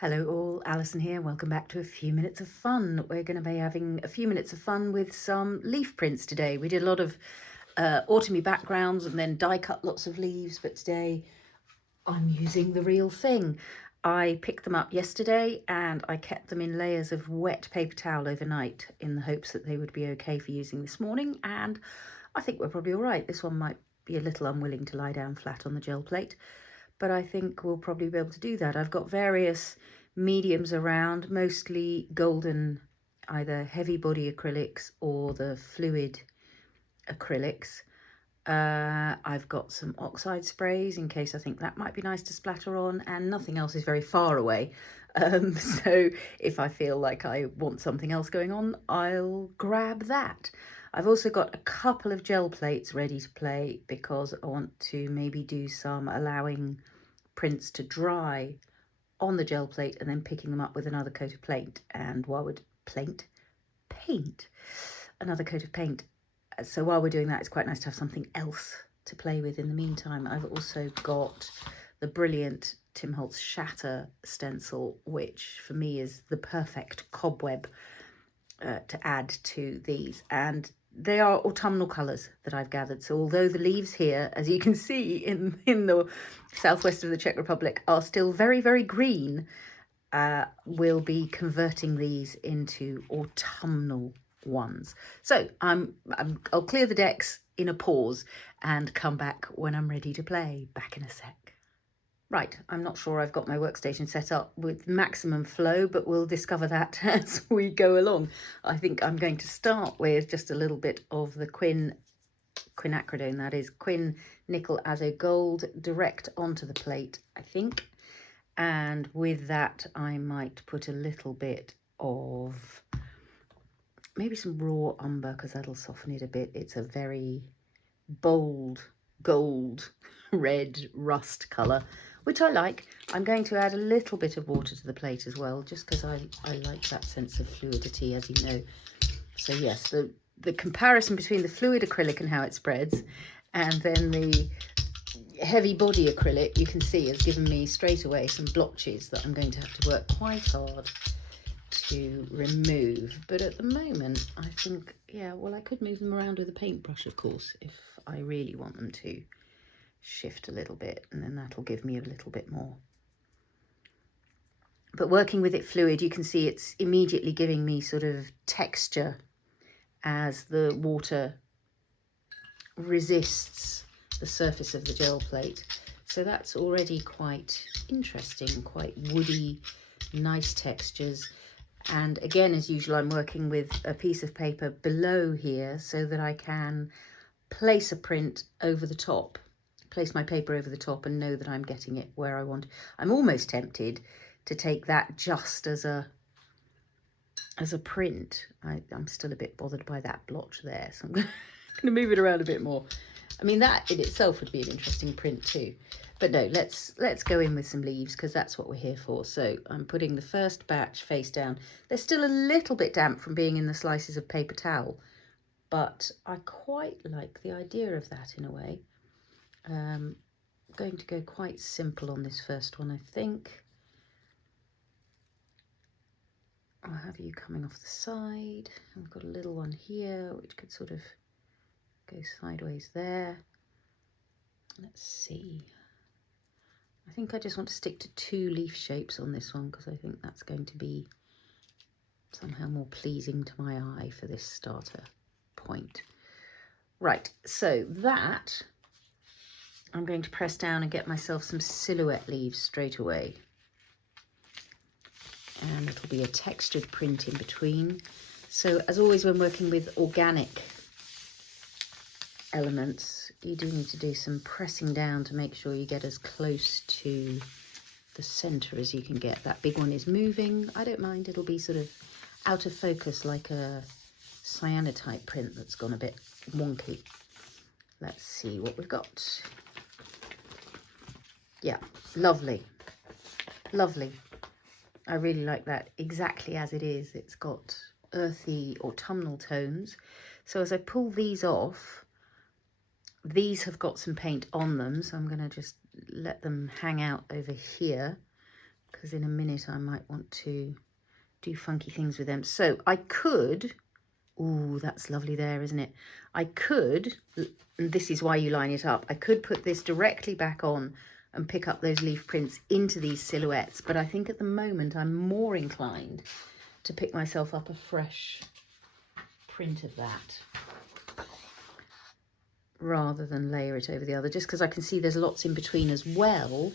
Hello all, Alison here. Welcome back to a few minutes of fun. We're going to be having a few minutes of fun with some leaf prints today. We did a lot of autumny backgrounds and then die cut lots of leaves, but today I'm using the real thing. I picked them up yesterday and I kept them in layers of wet paper towel overnight in the hopes that they would be okay for using this morning, and I think we're probably all right. This one might be a little unwilling to lie down flat on the gel plate, but I think we'll probably be able to do that. I've got various mediums around, mostly golden, either heavy body acrylics or the fluid acrylics. I've got some Oxide sprays in case I think that might be nice to splatter on, and nothing else is very far away. So if I feel like I want something else going on, I'll grab that. I've also got a couple of gel plates ready to play because I want to maybe do some allowing prints to dry on the gel plate and then picking them up with another coat of paint. And while we're paint, another coat of paint. So while we're doing that, it's quite nice to have something else to play with in the meantime. I've also got the brilliant Tim Holtz Shatter stencil, which for me is the perfect cobweb to add to these. And they are autumnal colours that I've gathered. So although the leaves here, as you can see in the southwest of the Czech Republic, are still very, very green, we'll be converting these into autumnal ones. So I'll clear the decks in a pause and come back when I'm ready to play. Back in a sec. Right, I'm not sure I've got my workstation set up with maximum flow, but we'll discover that as we go along. I think I'm going to start with just a little bit of the Quinacridone, that is Quin Nickel Azo Gold, direct onto the plate, I think. And with that, I might put a little bit of maybe some raw umber, because that'll soften it a bit. It's a very bold gold red rust colour, which I like. I'm going to add a little bit of water to the plate as well, just because I like that sense of fluidity, as you know. So yes, the comparison between the fluid acrylic and how it spreads, and then the heavy body acrylic, you can see, has given me straight away some blotches that I'm going to have to work quite hard to remove. But at the moment, I think, yeah, well, I could move them around with a paintbrush, of course, if I really want them to shift a little bit, and then that'll give me a little bit more. But working with it fluid, you can see it's immediately giving me sort of texture as the water resists the surface of the gel plate. So that's already quite interesting, quite woody, nice textures. And again, as usual, I'm working with a piece of paper below here so that I can place a print over the top, place my paper over the top and know that I'm getting it where I want. I'm almost tempted to take that just as a print. I'm still a bit bothered by that blotch there, so I'm going to move it around a bit more. I mean, that in itself would be an interesting print too. But no, let's go in with some leaves, because that's what we're here for. So I'm putting the first batch face down. They're still a little bit damp from being in the slices of paper towel, but I quite like the idea of that in a way. I'm going to go quite simple on this first one, I think. I'll have you coming off the side. I've got a little one here which could sort of go sideways there. Let's see. I think I just want to stick to 2 leaf shapes on this one, because I think that's going to be somehow more pleasing to my eye for this starter point. Right, so that I'm going to press down and get myself some silhouette leaves straight away. And it'll be a textured print in between. So as always, when working with organic elements, you do need to do some pressing down to make sure you get as close to the center as you can get. That big one is moving. I don't mind, it'll be sort of out of focus like a cyanotype print that's gone a bit wonky. Let's see what we've got. Yeah, lovely, lovely. I really like that exactly as it is. It's got earthy autumnal tones. So as I pull these off, these have got some paint on them, so I'm going to just let them hang out over here because in a minute I might want to do funky things with them. So I could, ooh, that's lovely there, isn't it? I could, and this is why you line it up, I could put this directly back on and pick up those leaf prints into these silhouettes, but I think at the moment I'm more inclined to pick myself up a fresh print of that rather than layer it over the other, just because I can see there's lots in between as well.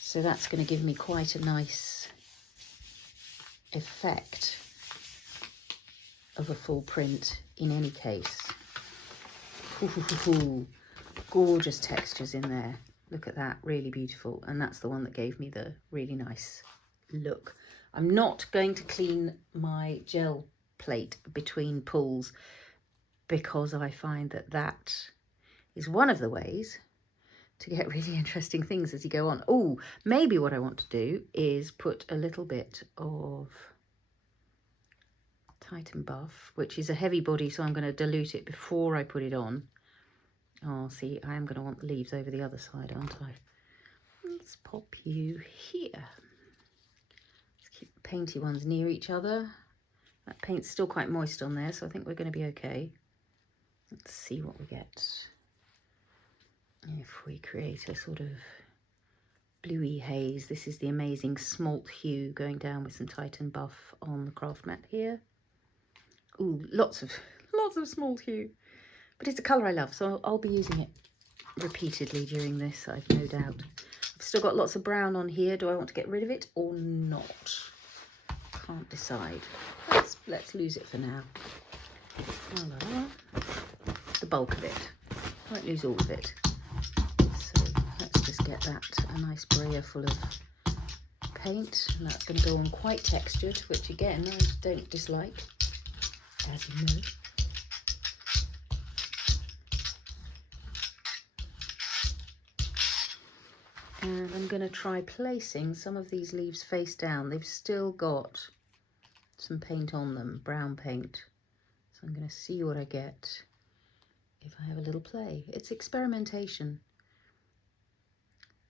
So that's going to give me quite a nice effect of a full print in any case. Ooh, gorgeous textures in there. Look at that, really beautiful. And that's the one that gave me the really nice look. I'm not going to clean my gel plate between pulls because I find that that is one of the ways to get really interesting things as you go on. Oh, maybe what I want to do is put a little bit of Titan Buff, which is a heavy body, so I'm going to dilute it before I put it on. Oh, see, I am going to want the leaves over the other side, aren't I? Let's pop you here. Let's keep the painty ones near each other. That paint's still quite moist on there, so I think we're going to be okay. Let's see what we get if we create a sort of bluey haze. This is the amazing Smalt hue going down with some Titan Buff on the craft mat here. Ooh, lots of Smalt hue. But it's a colour I love, so I'll be using it repeatedly during this, I've no doubt. I've still got lots of brown on here. Do I want to get rid of it or not? Can't decide. Let's lose it for now. The bulk of it. I won't lose all of it. So let's just get that a nice brayer full of paint. And that's going to go on quite textured, which again, I don't dislike, as you know. And I'm going to try placing some of these leaves face down. They've still got some paint on them, brown paint. So I'm going to see what I get if I have a little play. It's experimentation.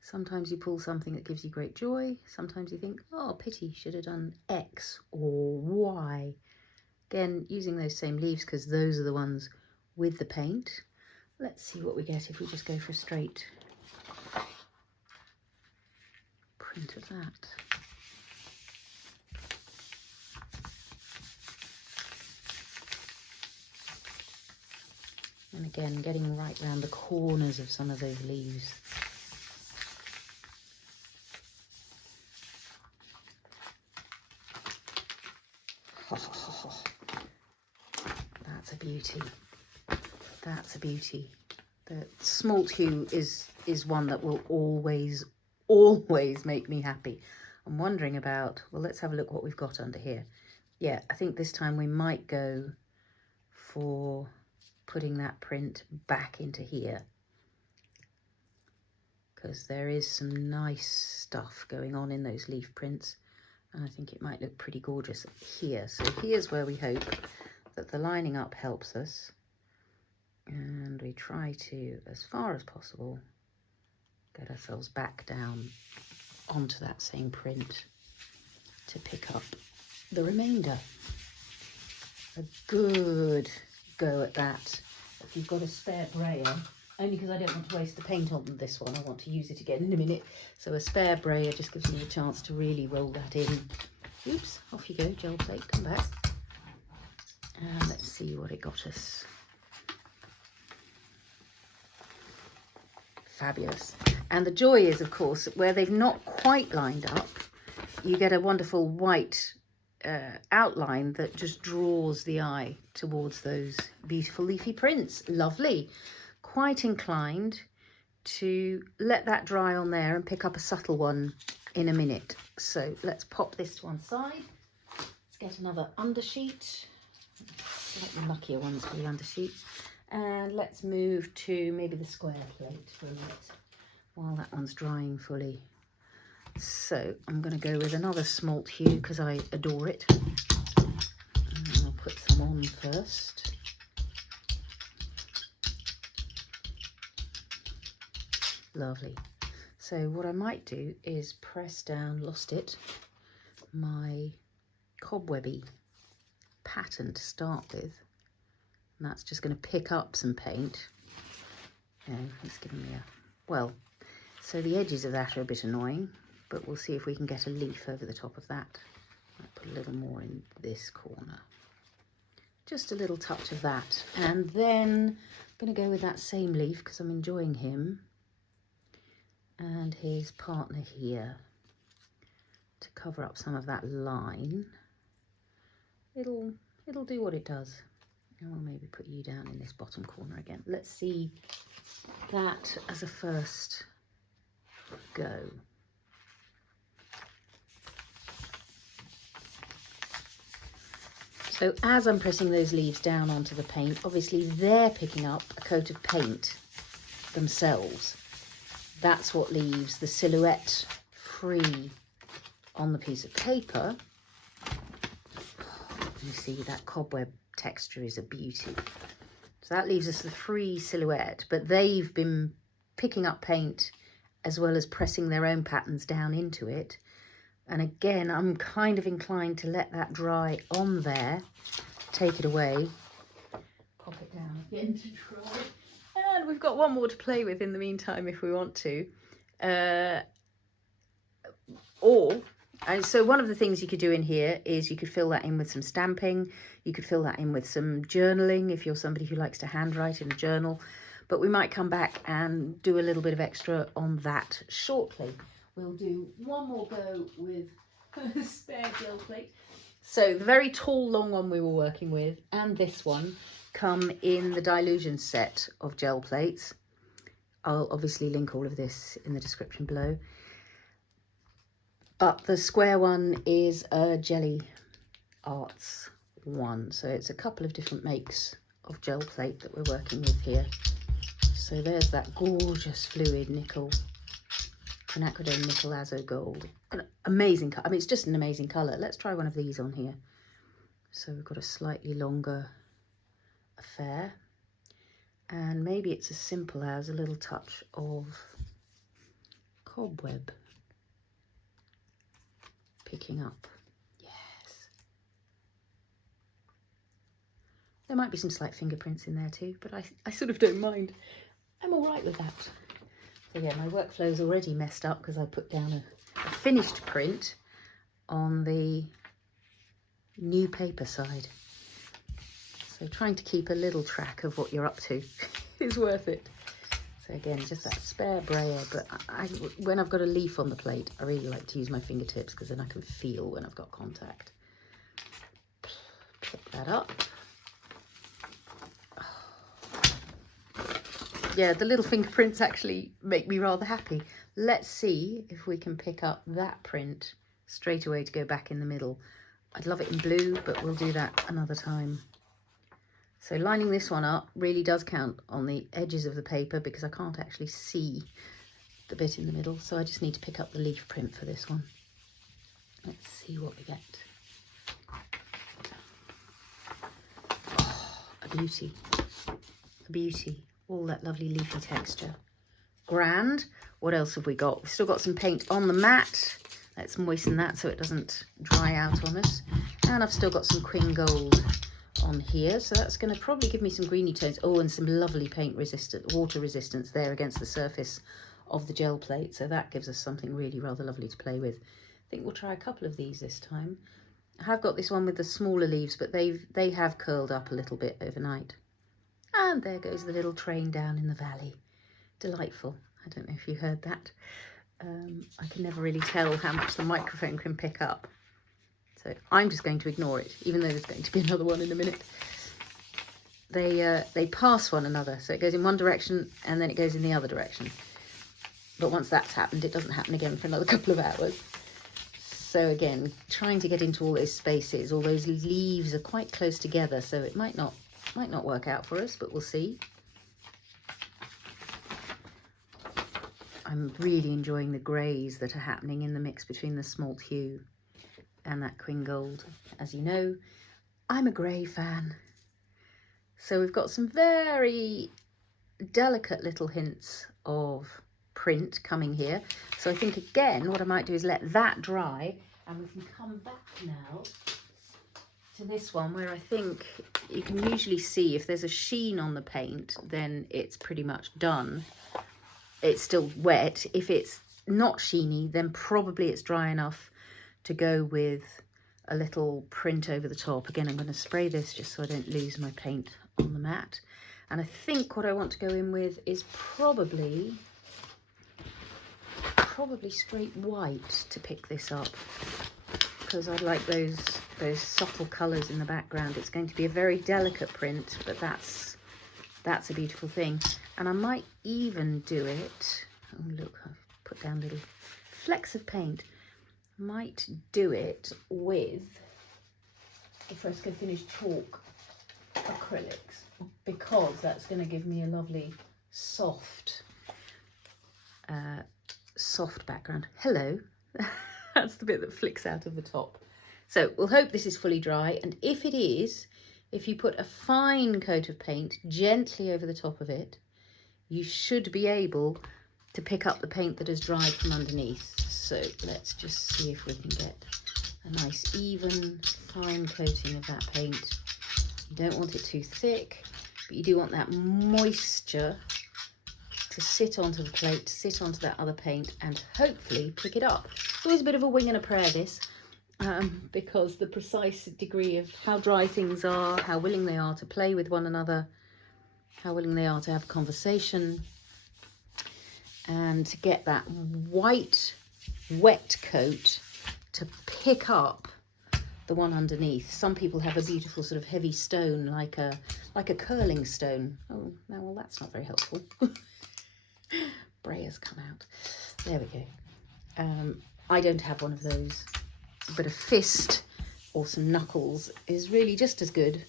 Sometimes you pull something that gives you great joy. Sometimes you think, oh, pity, should have done X or Y. Again, using those same leaves because those are the ones with the paint. Let's see what we get if we just go for a straight print of that. And again, getting right round the corners of some of those leaves. That's a beauty. That's a beauty. The Smalt hue is one that will always make me happy. I'm wondering about, well, let's have a look what we've got under here. Yeah, I think this time we might go for putting that print back into here, because there is some nice stuff going on in those leaf prints, and I think it might look pretty gorgeous here. So here's where we hope that the lining up helps us, and we try to, as far as possible, get ourselves back down onto that same print to pick up the remainder. A good go at that. If you've got a spare brayer, only because I don't want to waste the paint on this one, I want to use it again in a minute. So a spare brayer just gives me a chance to really roll that in. Oops, off you go, gel plate, come back. And let's see what it got us. Fabulous. And the joy is, of course, where they've not quite lined up, you get a wonderful white outline that just draws the eye towards those beautiful leafy prints. Lovely. Quite inclined to let that dry on there and pick up a subtle one in a minute. So let's pop this to one side. Let's get another undersheet. Slightly luckier ones for the undersheets. And let's move to maybe the square plate for a minute while that one's drying fully. So I'm going to go with another Smalt hue because I adore it. And I'll put some on first. Lovely. So what I might do is press down, lost it, my cobwebby pattern to start with. And that's just going to pick up some paint. It's giving me a, well, so the edges of that are a bit annoying, but we'll see if we can get a leaf over the top of that. I'll put a little more in this corner. Just a little touch of that. And then I'm going to go with that same leaf because I'm enjoying him and his partner here to cover up some of that line. It'll do what it does. And we'll maybe put you down in this bottom corner again. Let's see that as a first go. So as I'm pressing those leaves down onto the paint, obviously they're picking up a coat of paint themselves. That's what leaves the silhouette free on the piece of paper. You see that cobweb texture is a beauty. So that leaves us the free silhouette, but they've been picking up paint as well as pressing their own patterns down into it. And again, I'm kind of inclined to let that dry on there, take it away, pop it down again to dry. And we've got one more to play with in the meantime if we want to. And so one of the things you could do in here is you could fill that in with some stamping. You could fill that in with some journaling if you're somebody who likes to handwrite in a journal. But we might come back and do a little bit of extra on that shortly. We'll do one more go with a spare gel plate. So the very tall, long one we were working with and this one come in the Dylusions set of gel plates. I'll obviously link all of this in the description below. But the square one is a Gelli Arts one. So it's a couple of different makes of gel plate that we're working with here. So there's that gorgeous fluid nickel, Quinacridone nickel azo gold. An amazing colour. I mean, it's just an amazing colour. Let's try one of these on here. So we've got a slightly longer affair. And maybe it's as simple as a little touch of cobweb picking up. Yes. There might be some slight fingerprints in there too, but I sort of don't mind. I'm all right with that. So yeah, my workflow is already messed up because I put down a finished print on the new paper side. So trying to keep a little track of what you're up to is worth it. So again, just that spare brayer, but when I've got a leaf on the plate, I really like to use my fingertips because then I can feel when I've got contact. Pick that up. Yeah, the little fingerprints actually make me rather happy. Let's see if we can pick up that print straight away to go back in the middle. I'd love it in blue, but we'll do that another time. So lining this one up really does count on the edges of the paper because I can't actually see the bit in the middle. So I just need to pick up the leaf print for this one. Let's see what we get. Oh, a beauty. A beauty. All that lovely leafy texture. Grand. What else have we got? We've still got some paint on the mat. Let's moisten that so it doesn't dry out on us. And I've still got some Quin Gold on here. So that's going to probably give me some greeny tones. Oh, and some lovely paint resistant, water resistance there against the surface of the gel plate. So that gives us something really rather lovely to play with. I think we'll try a couple of these this time. I have got this one with the smaller leaves, but they have curled up a little bit overnight. And there goes the little train down in the valley. Delightful. I don't know if you heard that. I can never really tell how much the microphone can pick up. So I'm just going to ignore it, even though there's going to be another one in a minute. They pass one another. So it goes in one direction and then it goes in the other direction. But once that's happened, it doesn't happen again for another couple of hours. So again, trying to get into all those spaces, all those leaves are quite close together. So it might not work out for us, but we'll see. I'm really enjoying the greys that are happening in the mix between the Smalt hue and that Quin Gold. As you know, I'm a grey fan. So we've got some very delicate little hints of print coming here. So I think again, what I might do is let that dry, and we can come back now to this one where I think you can usually see if there's a sheen on the paint, then it's pretty much done. It's still wet. If it's not sheeny, then probably it's dry enough to go with a little print over the top. Again, I'm going to spray this just so I don't lose my paint on the mat. And I think what I want to go in with is probably straight white to pick this up, because I like those subtle colours in the background. It's going to be a very delicate print, but that's a beautiful thing. And I might even do it, oh look, I've put down little flecks of paint. Might do it with the Fresco Finish Chalk Acrylics, because that's going to give me a lovely soft background. Hello. That's the bit that flicks out of the top. So we'll hope this is fully dry, and if it is, if you put a fine coat of paint gently over the top of it, you should be able to pick up the paint that has dried from underneath. So let's just see if we can get a nice even fine coating of that paint. You don't want it too thick, but you do want that moisture to sit onto the plate, to sit onto that other paint, and hopefully pick it up. It's always a bit of a wing and a prayer, this, because the precise degree of how dry things are, how willing they are to play with one another, how willing they are to have a conversation, and to get that white, wet coat to pick up the one underneath. Some people have a beautiful sort of heavy stone, like a curling stone. Oh, no, well, that's not very helpful. Brayers come out. There we go. I don't have one of those, but a fist or some knuckles is really just as good.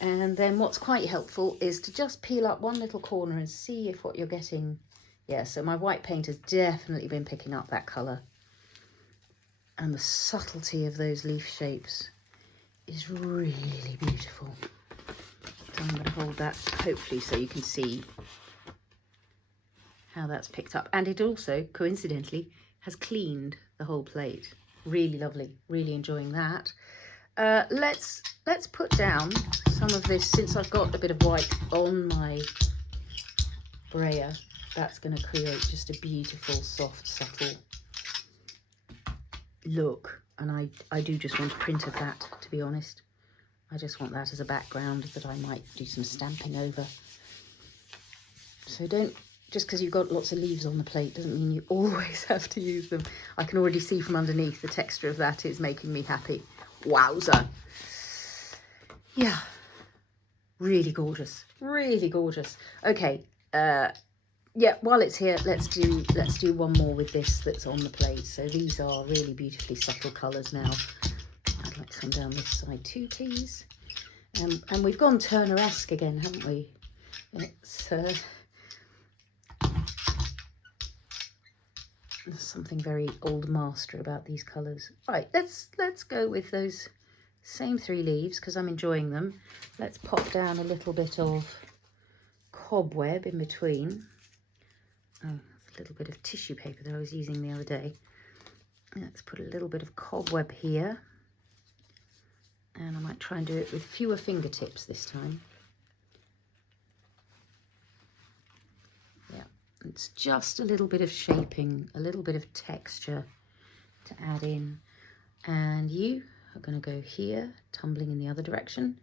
And then what's quite helpful is to just peel up one little corner and see if what you're getting. Yeah, so my white paint has definitely been picking up that colour. And the subtlety of those leaf shapes is really beautiful. So I'm going to hold that, hopefully, so you can see how that's picked up. And it also, coincidentally, has cleaned the whole plate. Really lovely, really enjoying that. Let's put down some of this, since I've got a bit of white on my brayer. That's going to create just a beautiful, soft, subtle look. And I do just want a print of that, to be honest. I just want that as a background that I might do some stamping over. So don't, just because you've got lots of leaves on the plate doesn't mean you always have to use them. I can already see from underneath the texture of that is making me happy. Wowza. Yeah, really gorgeous, really gorgeous. Okay, yeah, while it's here, let's do one more with this that's on the plate. So these are really beautifully subtle colours now. I'd like to come down this side too, please. And we've gone Turner-esque again, haven't we? It's there's something very old master about these colours. Right, let's go with those same three leaves because I'm enjoying them. Let's pop down a little bit of cobweb in between. Oh, that's a little bit of tissue paper that I was using the other day. Let's put a little bit of cobweb here. And I might try and do it with fewer fingertips this time. Yeah, it's just a little bit of shaping, a little bit of texture to add in. And you are going to go here, tumbling in the other direction.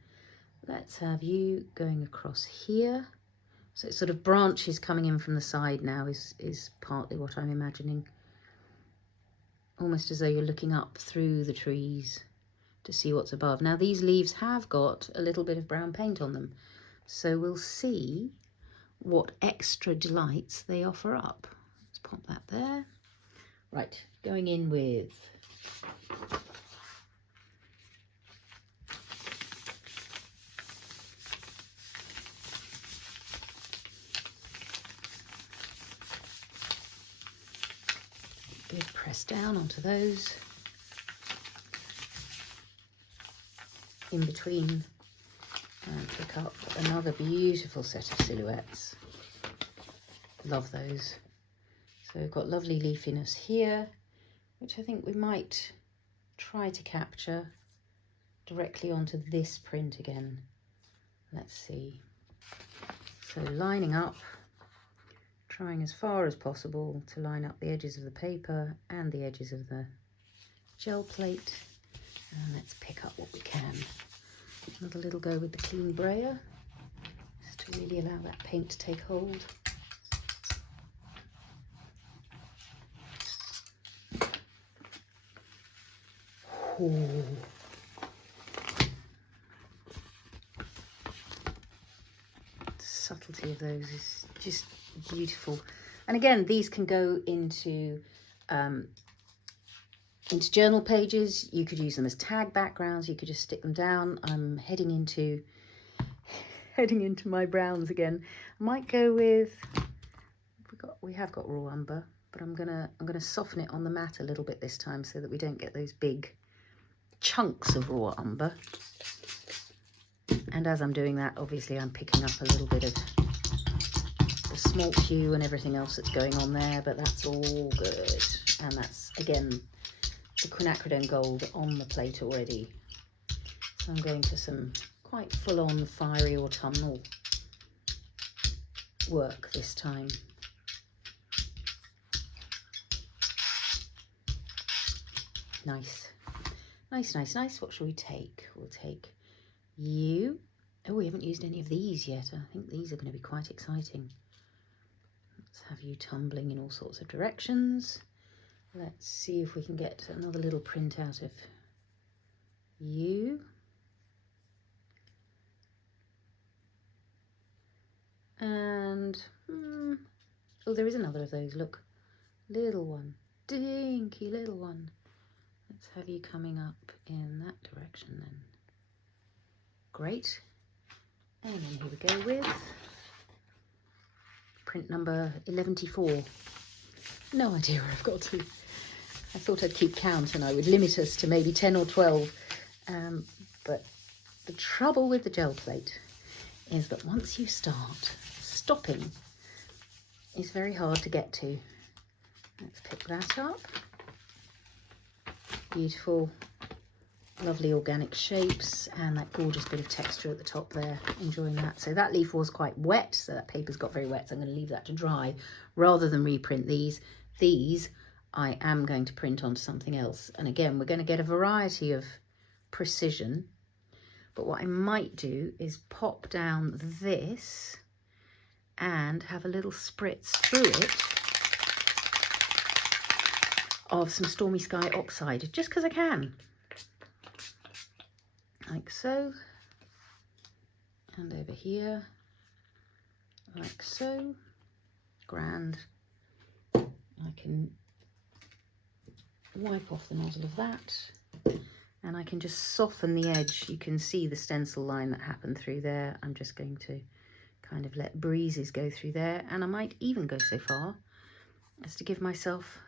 Let's have you going across here. So it sort of branches coming in from the side now is partly what I'm imagining. Almost as though you're looking up through the trees to see what's above. Now these leaves have got a little bit of brown paint on them, so we'll see what extra delights they offer up. Let's pop that there. Right, going in with good press down onto those. In between, and pick up another beautiful set of silhouettes. Love those. So we've got lovely leafiness here, which I think we might try to capture directly onto this print again. Let's see. So lining up, trying as far as possible to line up the edges of the paper and the edges of the gel plate. And let's pick up what we can. Another little go with the clean brayer, just to really allow that paint to take hold. Ooh. The subtlety of those is just beautiful. And again, these can go into journal pages. You could use them as tag backgrounds. You could just stick them down. I'm heading into my browns again. I might go with, we have got raw umber, but I'm gonna soften it on the mat a little bit this time so that we don't get those big chunks of raw umber. And as I'm doing that, obviously I'm picking up a little bit of the Smalt hue and everything else that's going on there, but that's all good. And that's again the Quinacridone gold on the plate already. So I'm going for some quite full-on fiery autumnal work this time. Nice. Nice. What shall we take? We'll take you. Oh, we haven't used any of these yet. I think these are going to be quite exciting. Let's have you tumbling in all sorts of directions. Let's see if we can get another little print out of you. And, oh, there is another of those, look. Little one, dinky little one. Let's have you coming up in that direction then. Great. And then here we go with print number 1124. No idea where I've got to. I thought I'd keep count and I would limit us to maybe 10 or 12. But the trouble with the gel plate is that once you start, stopping is very hard to get to. Let's pick that up. Beautiful, lovely organic shapes and that gorgeous bit of texture at the top there. Enjoying that. So that leaf was quite wet, so that paper's got very wet, so I'm going to leave that to dry rather than reprint these. These I am going to print onto something else. And again, we're going to get a variety of precision. But what I might do is pop down this and have a little spritz through it of some Stormy Sky Oxide, just because I can. Like so. And over here, like so. Grand. I can wipe off the nozzle of that. And I can just soften the edge. You can see the stencil line that happened through there. I'm just going to kind of let breezes go through there. And I might even go so far as to give myself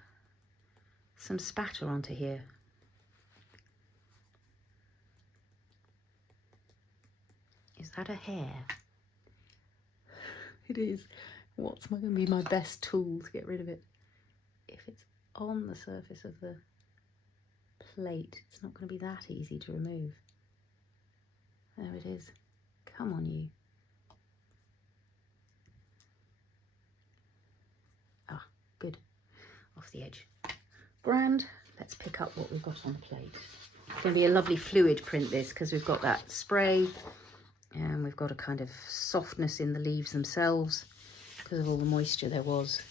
some spatter onto here. Is that a hair? It is. What's going to be my best tool to get rid of it? If it's on the surface of the plate, it's not going to be that easy to remove. There it is. Come on, you. Ah, good. Off the edge. Grand. Let's pick up what we've got on the plate. It's going to be a lovely fluid print, this, because we've got that spray and we've got a kind of softness in the leaves themselves because of all the moisture there was.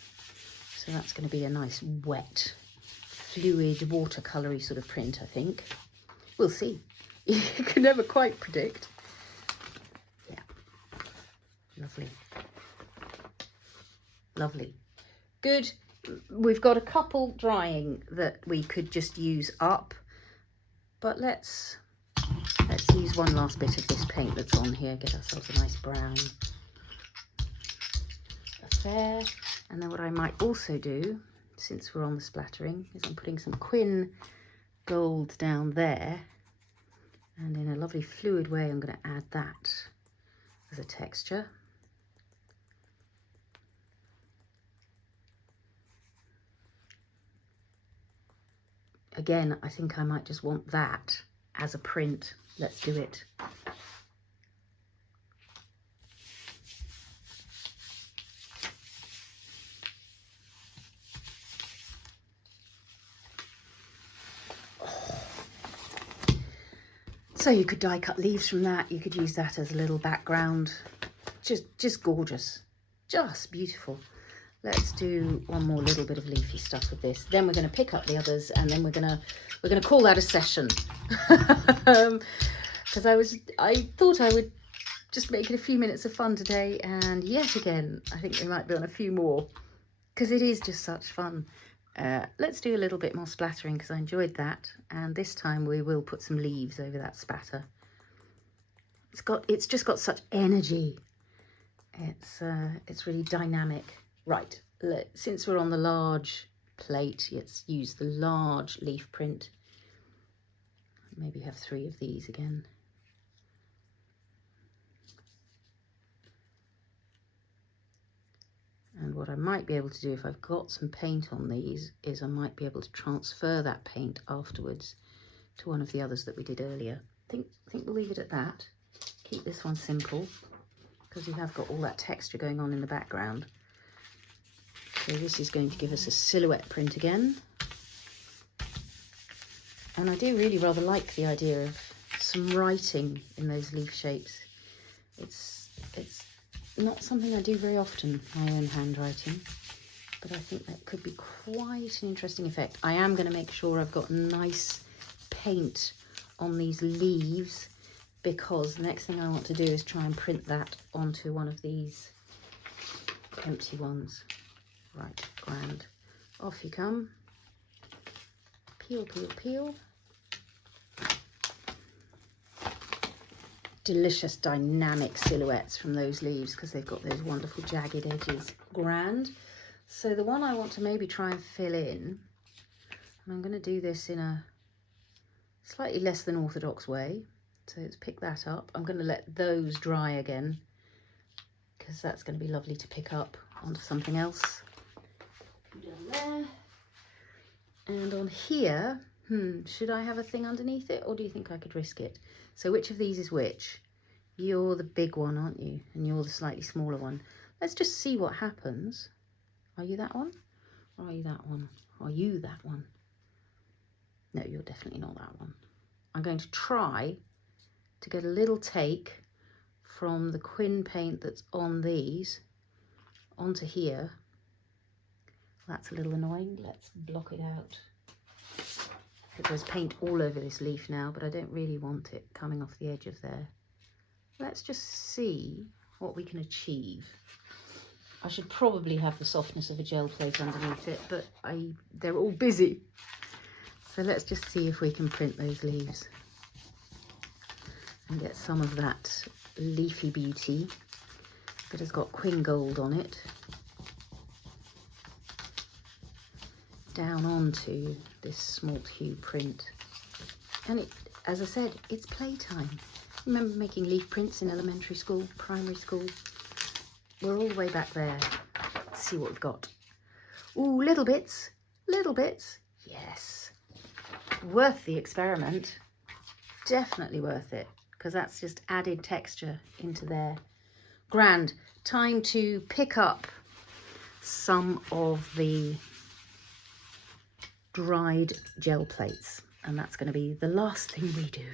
So that's going to be a nice wet, fluid, watercolory sort of print, I think. We'll see. You can never quite predict. Yeah. Lovely. Lovely. Good. We've got a couple drying that we could just use up, but let's use one last bit of this paint that's on here, get ourselves a nice brown affair. And then what I might also do, since we're on the splattering, is I'm putting some Quin gold down there, and in a lovely fluid way I'm going to add that as a texture. again, I think I might just want that as a print. Let's do it. So you could die cut leaves from that. You could use that as a little background. Just gorgeous, just beautiful. Let's do one more little bit of leafy stuff with this. Then we're going to pick up the others, and then we're gonna call that a session. Because I thought I would just make it a few minutes of fun today, and yet again I think we might be on a few more because it is just such fun. Let's do a little bit more splattering because I enjoyed that, and this time we will put some leaves over that spatter. It's just got such energy. It's really dynamic. Right, since we're on the large plate, let's use the large leaf print. Maybe have 3 of these again. And what I might be able to do, if I've got some paint on these, is I might be able to transfer that paint afterwards to one of the others that we did earlier. I think we'll leave it at that. Keep this one simple because we have got all that texture going on in the background. So this is going to give us a silhouette print again. And I do really rather like the idea of some writing in those leaf shapes. It's not something I do very often, my own handwriting, but I think that could be quite an interesting effect. I am going to make sure I've got nice paint on these leaves, because the next thing I want to do is try and print that onto one of these empty ones. Right, grand. Off you come. Peel, peel, peel. Delicious dynamic silhouettes from those leaves because they've got those wonderful jagged edges. Grand. So the one I want to maybe try and fill in, and I'm going to do this in a slightly less than orthodox way. So let's pick that up. I'm going to let those dry again because that's going to be lovely to pick up onto something else. Down there. And on here, should I have a thing underneath it, or do you think I could risk it? So which of these is which? You're the big one, aren't you? And you're the slightly smaller one. Let's just see what happens. Are you that one? Or are you that one? Are you that one? No, you're definitely not that one. I'm going to try to get a little take from the Quin paint that's on these onto here. That's a little annoying. Let's block it out. There's paint all over this leaf now, but I don't really want it coming off the edge of there. Let's just see what we can achieve. I should probably have the softness of a gel plate underneath it, but they're all busy. So let's just see if we can print those leaves and get some of that leafy beauty that has got Quin gold on it down onto this Smalt hue print. And it, as I said, it's playtime. Remember making leaf prints in elementary school, primary school? We're all the way back there. Let's see what we've got. Ooh, little bits, little bits. Yes. Worth the experiment. Definitely worth it, because that's just added texture into there. Grand. Time to pick up some of the dried gel plates, and that's going to be the last thing we do.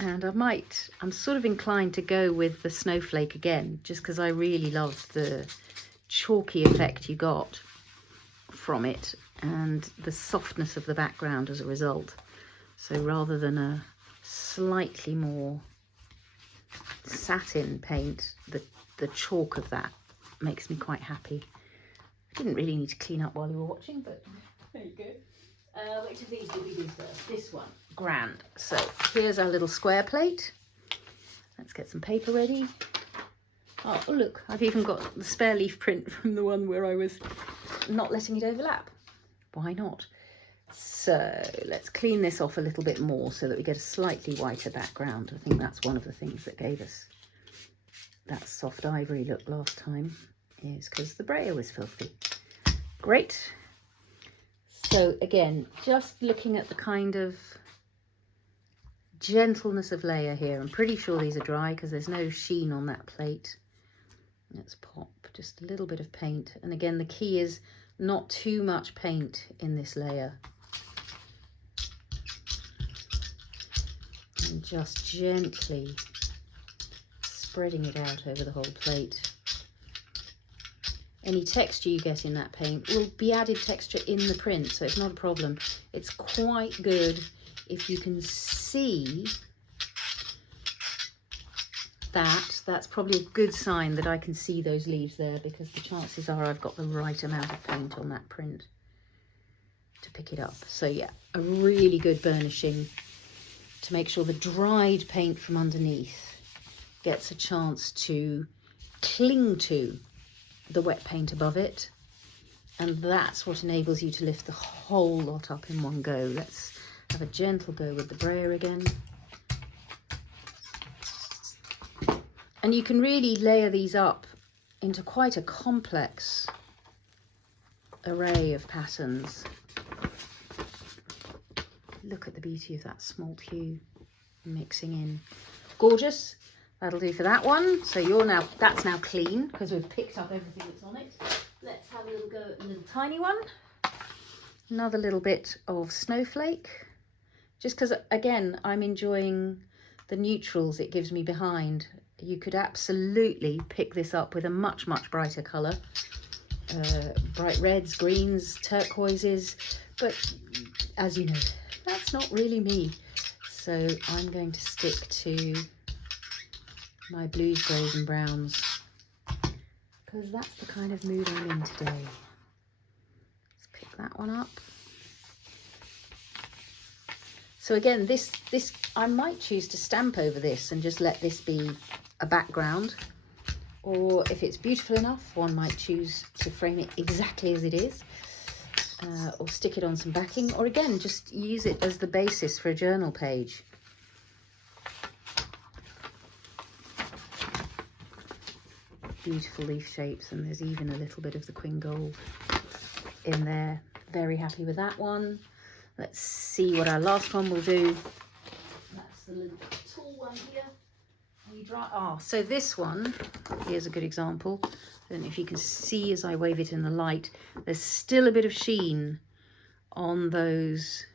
And I'm sort of inclined to go with the Snowflake again, just because I really love the chalky effect you got from it and the softness of the background as a result. So rather than a slightly more satin paint, the chalk of that makes me quite happy. I didn't really need to clean up while you were watching, but there you go. Which of these did we do first? This one. Grand. So here's our little square plate. Let's get some paper ready. Oh, look, I've even got the spare leaf print from the one where I was not letting it overlap. Why not? So let's clean this off a little bit more so that we get a slightly whiter background. I think that's one of the things that gave us that soft ivory look last time, is because the brayer was filthy. Great. So again, just looking at the kind of gentleness of layer here. I'm pretty sure these are dry because there's no sheen on that plate. Let's pop just a little bit of paint. And again, the key is not too much paint in this layer. And just gently spreading it out over the whole plate. Any texture you get in that paint will be added texture in the print, so it's not a problem. It's quite good if you can see that. That's probably a good sign that I can see those leaves there, because the chances are I've got the right amount of paint on that print to pick it up. So yeah, a really good burnishing to make sure the dried paint from underneath gets a chance to cling to the wet paint above it, and that's what enables you to lift the whole lot up in one go. Let's have a gentle go with the brayer again. And you can really layer these up into quite a complex array of patterns. Look at the beauty of that smalt hue mixing in. Gorgeous. That'll do for that one. So that's now clean because we've picked up everything that's on it. Let's have a little go at the little tiny one. Another little bit of Snowflake. Just because, again, I'm enjoying the neutrals it gives me behind. You could absolutely pick this up with a much, much brighter colour. Bright reds, greens, turquoises. But as you know, that's not really me. So I'm going to stick to my blues, greys and browns, because that's the kind of mood I'm in today. Let's pick that one up. So again, this I might choose to stamp over this and just let this be a background, or if it's beautiful enough, one might choose to frame it exactly as it is, or stick it on some backing, or again just use it as the basis for a journal page. Beautiful leaf shapes, and there's even a little bit of the Quin Gold in there. Very happy with that one. Let's see what our last one will do. That's the little tall one here. So this one, here's a good example. I don't know if you can see as I wave it in the light, there's still a bit of sheen on those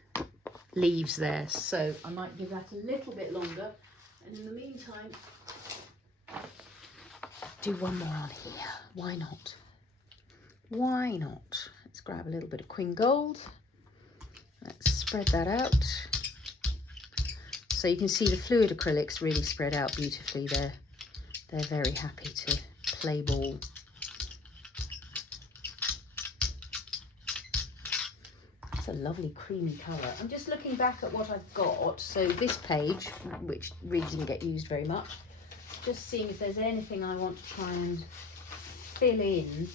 leaves there. So I might give that a little bit longer. And in the meantime, do one more on here. Why not? Why not? Let's grab a little bit of Quin Gold. Let's spread that out. So you can see the fluid acrylics really spread out beautifully there. They're very happy to play ball. It's a lovely creamy colour. I'm just looking back at what I've got. So this page, which really didn't get used very much, just seeing if there's anything I want to try and fill in.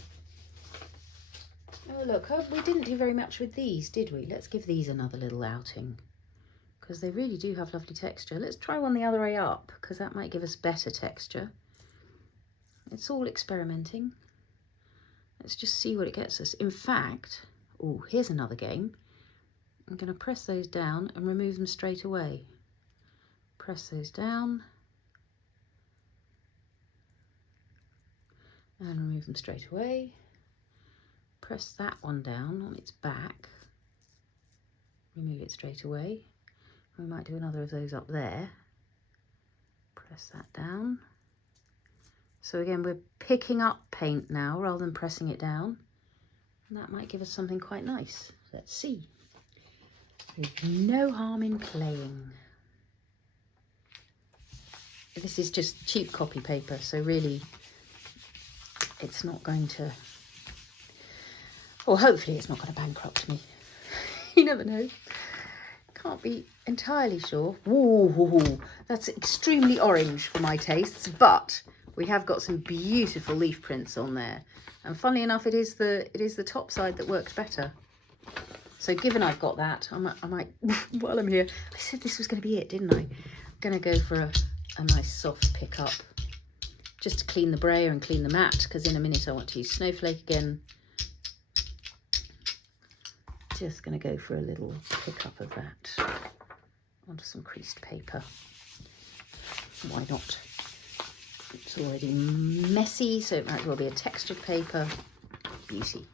Oh look, we didn't do very much with these, did we? Let's give these another little outing, because they really do have lovely texture. Let's try one the other way up, because that might give us better texture. It's all experimenting. Let's just see what it gets us. In fact, oh, here's another game. I'm going to press those down and remove them straight away. Press those down and remove them straight away. Press that one down on its back, remove it straight away. We might do another of those up there. Press that down. So again, we're picking up paint now rather than pressing it down, and that might give us something quite nice. Let's see. There's no harm in playing. This is just cheap copy paper, so really it's not going to, or hopefully it's not going to bankrupt me. You never know. Can't be entirely sure. Whoa, that's extremely orange for my tastes, but we have got some beautiful leaf prints on there. And funnily enough, it is the top side that works better. So given I've got that, I might while I'm here, I said this was going to be it, didn't I? I'm going to go for a nice soft pick up, just to clean the brayer and clean the mat, because in a minute I want to use Snowflake again. just going to go for a little pickup of that onto some creased paper. Why not? It's already messy, so it might as well be a textured paper. Beauty.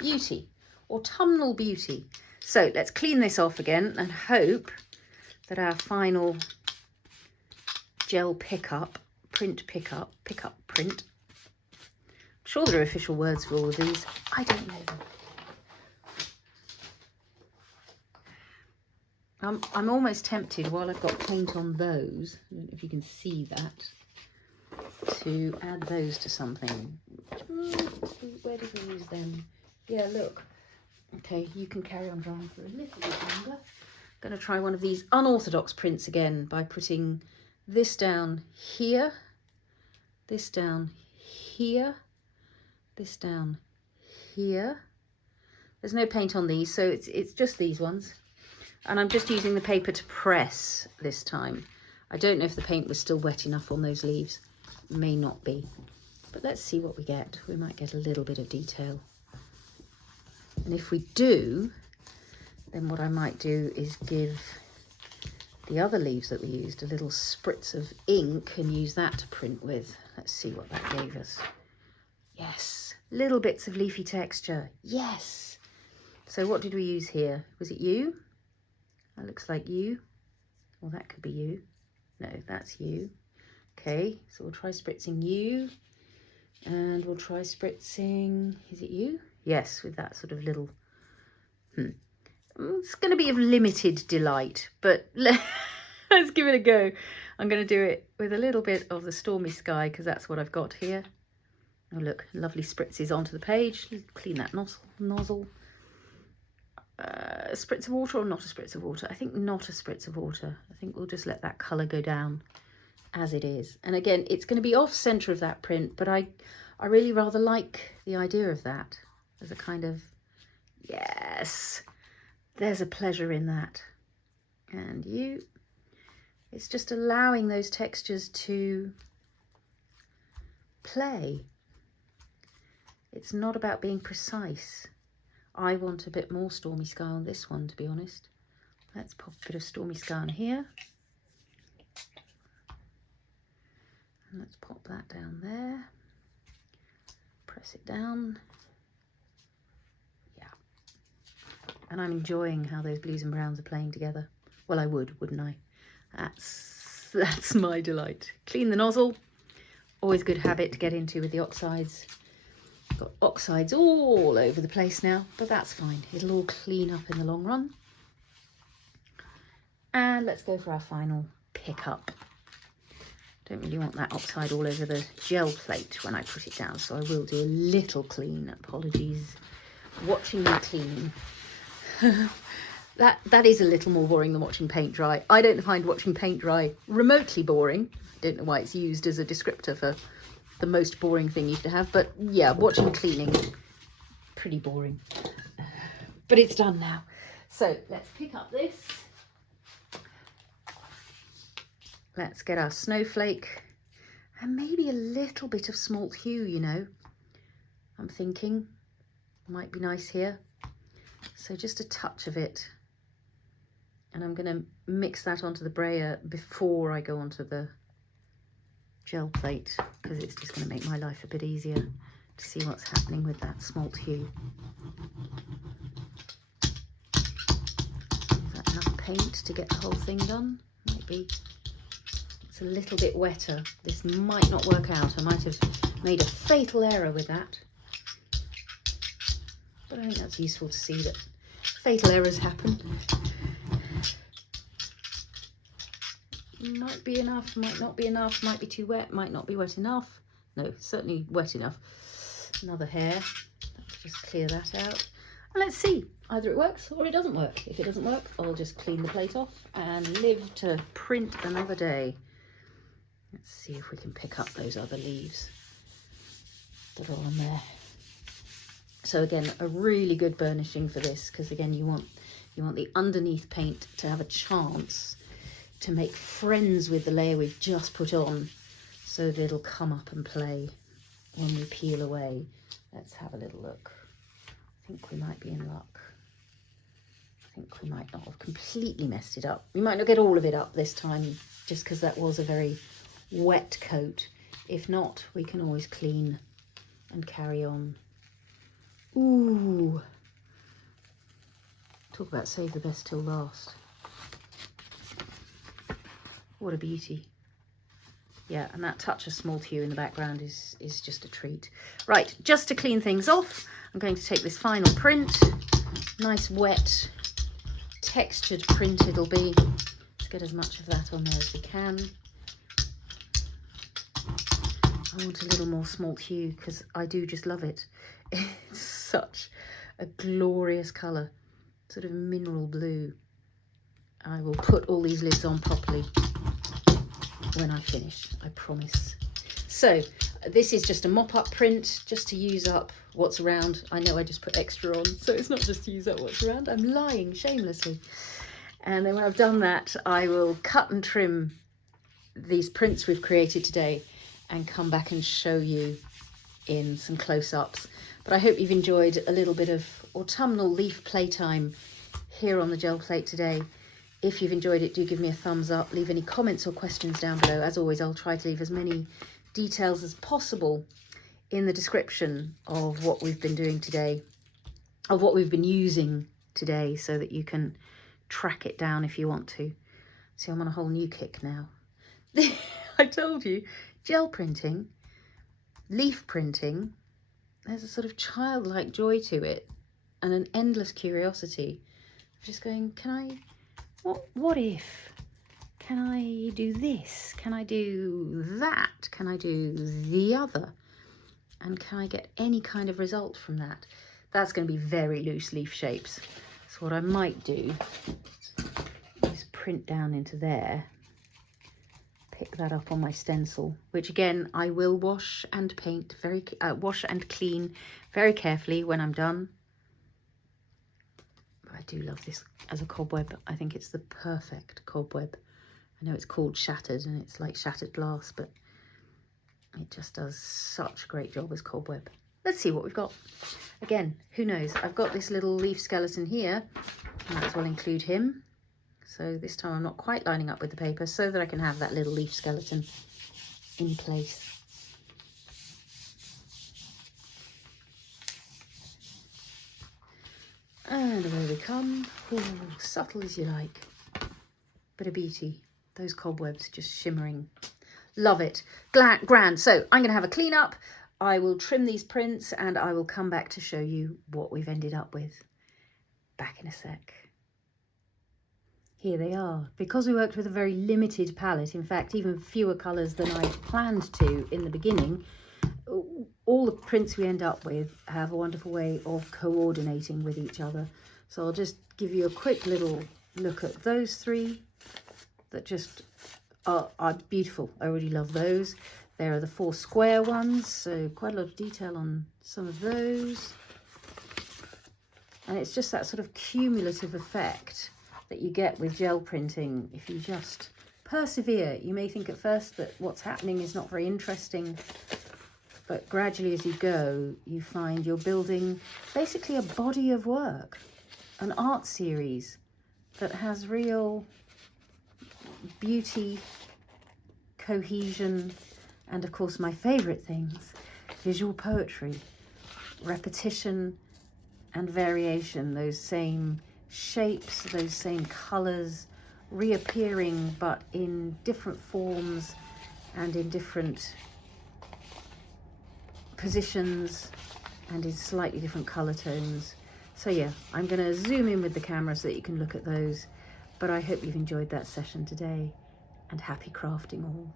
Beauty. Autumnal beauty. So let's clean this off again and hope that our final gel pickup print. I'm sure there are official words for all of these. I don't know them. I'm almost tempted, while I've got paint on those, I don't know if you can see that, to add those to something. Where did we use them? Yeah, look. Okay, you can carry on drying for a little bit longer. I'm going to try one of these unorthodox prints again by putting this down here, this down here, this down here. There's no paint on these, so it's just these ones. And I'm just using the paper to press this time. I don't know if the paint was still wet enough on those leaves. May not be. But let's see what we get. We might get a little bit of detail. And if we do, then what I might do is give the other leaves that we used a little spritz of ink and use that to print with. Let's see what that gave us. Yes, little bits of leafy texture. Yes. So what did we use here? Was it you? That looks like you. Well, that could be you. No, that's you. Okay, so we'll try spritzing you. And we'll try spritzing, is it you? Yes, with that sort of little, It's going to be of limited delight, but let's give it a go. I'm going to do it with a little bit of the Stormy sky, because that's what I've got here. Oh, look, lovely spritzes onto the page. Clean that nozzle. A spritz of water or not a spritz of water? I think not a spritz of water. I think we'll just let that colour go down as it is. And again, it's going to be off centre of that print, but I really rather like the idea of that as a kind of, yes, there's a pleasure in that. And it's just allowing those textures to play. It's not about being precise. I want a bit more Stormy sky on this one, to be honest. Let's pop a bit of Stormy sky on here. And let's pop that down there. Press it down. Yeah. And I'm enjoying how those blues and browns are playing together. Well, I would, wouldn't I? That's my delight. Clean the nozzle. Always good habit to get into with the oxides. Got oxides all over the place now, but that's fine. It'll all clean up in the long run. And let's go for our final pickup. Don't really want that oxide all over the gel plate when I put it down, so I will do a little clean. Apologies. Watching me cleaning. That is a little more boring than watching paint dry. I don't find watching paint dry remotely boring. I don't know why it's used as a descriptor for the most boring thing you could have, but yeah, watching cleaning, pretty boring. But it's done now. So let's pick up this. Let's get our Snowflake and maybe a little bit of Smalt hue, you know. I'm thinking might be nice here. So just a touch of it. And I'm going to mix that onto the brayer before I go onto the gel plate, because it's just going to make my life a bit easier to see what's happening with that Smalt hue. Is that enough paint to get the whole thing done? Might be. It's a little bit wetter. This might not work out. I might have made a fatal error with that. But I think that's useful to see that fatal errors happen. Might be enough, might not be enough, might be too wet, might not be wet enough. No, certainly wet enough. Another hair. Let's just clear that out. And let's see, either it works or it doesn't work. If it doesn't work, I'll just clean the plate off and live to print another day. Let's see if we can pick up those other leaves that are on there. So again, a really good burnishing for this, because again, you want the underneath paint to have a chance to make friends with the layer we've just put on, so that it'll come up and play when we peel away. Let's have a little look. I think we might be in luck. think we might not have completely messed it up. We might not get all of it up this time, just because that was a very wet coat. If not, we can always clean and carry on. Ooh. Talk about save the best till last. What a beauty. Yeah, and that touch of Smalt hue in the background is just a treat. Right, just to clean things off, I'm going to take this final print. Nice wet textured print it'll be. Let's get as much of that on there as we can. I want a little more Smalt hue because I do just love it. It's such a glorious colour, sort of mineral blue. I will put all these lids on properly when I finish, I promise. So this is just a mop-up print, just to use up what's around. I know I just put extra on, so it's not just to use up what's around. I'm lying shamelessly. And then when I've done that, I will cut and trim these prints we've created today and come back and show you in some close-ups. But I hope you've enjoyed a little bit of autumnal leaf playtime here on the gel plate today. If you've enjoyed it, do give me a thumbs up. Leave any comments or questions down below. As always, I'll try to leave as many details as possible in the description of what we've been doing today, of what we've been using today, so that you can track it down if you want to. See, I'm on a whole new kick now. I told you, gel printing, leaf printing, there's a sort of childlike joy to it and an endless curiosity. I'm just going, can I... What if? Can I do this? Can I do that? Can I do the other? And can I get any kind of result from that? That's going to be very loose leaf shapes. So what I might do is print down into there, pick that up on my stencil, which again I will wash and paint wash and clean very carefully when I'm done. I do love this as a cobweb. I think it's the perfect cobweb. I know it's called shattered and it's like shattered glass, but it just does such a great job as cobweb. Let's see what we've got. Again, who knows? I've got this little leaf skeleton here. I might as well include him. So this time I'm not quite lining up with the paper so that I can have that little leaf skeleton in place. And away we come. Ooh, subtle as you like, but a beauty. Those cobwebs just shimmering. Love it. Grand. So I'm going to have a clean up. I will trim these prints and I will come back to show you what we've ended up with. Back in a sec. Here they are. Because we worked with a very limited palette, in fact even fewer colours than I planned to in the beginning, all the prints we end up with have a wonderful way of coordinating with each other. So I'll just give you a quick little look at those three that just are beautiful. I already love those. There are the 4 square ones, so quite a lot of detail on some of those. And it's just that sort of cumulative effect that you get with gel printing if you just persevere. You may think at first that what's happening is not very interesting, but gradually as you go, you find you're building basically a body of work, an art series that has real beauty, cohesion, and of course my favourite things, visual poetry, repetition and variation, those same shapes, those same colours reappearing but in different forms and in different positions and in slightly different colour tones. So yeah, I'm going to zoom in with the camera so that you can look at those, but I hope you've enjoyed that session today and happy crafting all.